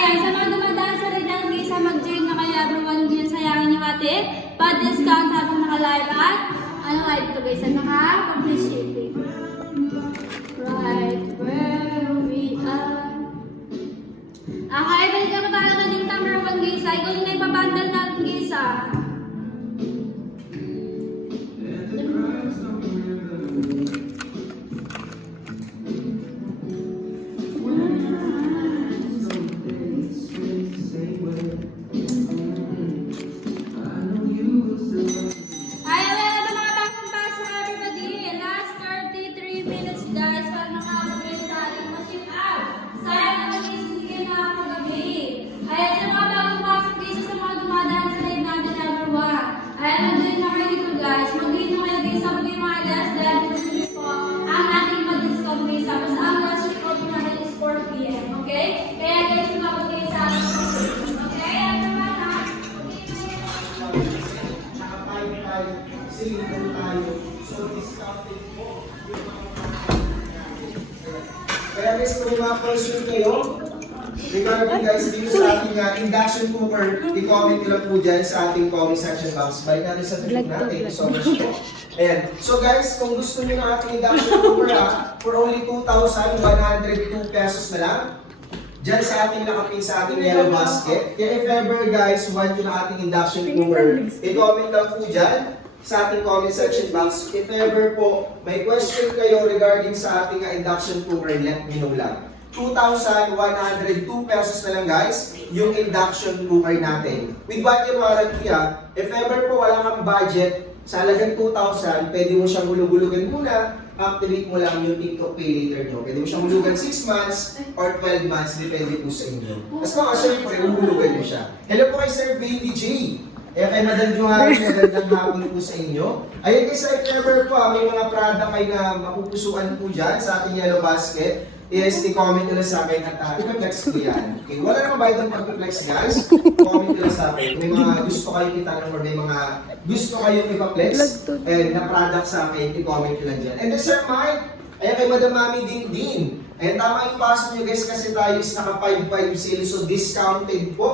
Ayan, sa mga dumadaan sa red ng visa, mag-join na kayo everyone din sayangin niyo ate. Pa-discount habang naka-live at ano live to guys, naka-publish shipping. Right where we are. Okay, balik na tayo ng number 1 guys. Ikaw din na ipabundle natin guys Kaya guys, kung may mga question kayo, regarding guys dito sa ating induction cooker, i-comment lang po dyan sa ating comment section box. Balik natin sa topic natin. Thank you so much po. Ayan. So guys, kung gusto nyo ng ating induction cooker for only 2,102 pesos na lang, dyan sa ating nakapin sa ating yellow basket. Kaya if ever guys, want nyo ng ating induction cooker, i-comment lang po dyan sa ating comment section box. If ever po may question kayo regarding sa ating induction cooker, let me know lang. 2,102 pesos na lang guys, yung induction cooker natin. With 1 year warranty if ever po wala kang budget, sa halagang 2,000, pwede mo siyang hulug-hulugan muna, activate mo lang yung TikTok Pay Later nyo. Pwede mo siyang hulugan 6 months or 12 months, depende po sa inyo. Tapos mga syempre, hulugan mo siya. Hello po kay Sir Baby J. Kay Madam Juhari, magandang hapon po sa inyo. Ayun guys, if ever po may mga product kayo na mapupusuan po dyan sa ating yellow basket, is i-comment nyo lang sa akin at ipag-flex ko yan. Okay, wala naman bayad ng pag-flex guys. Comment nyo lang sa akin. May mga gusto kayong itanong or may mga gusto kayong ipag-flex na product sa akin, i-comment nyo lang dyan. And then Sir Mike, ayan kay Madam Mami din. Ayan, tama yung pasok nyo guys kasi tayo is naka 5-5 sale, so discounted po.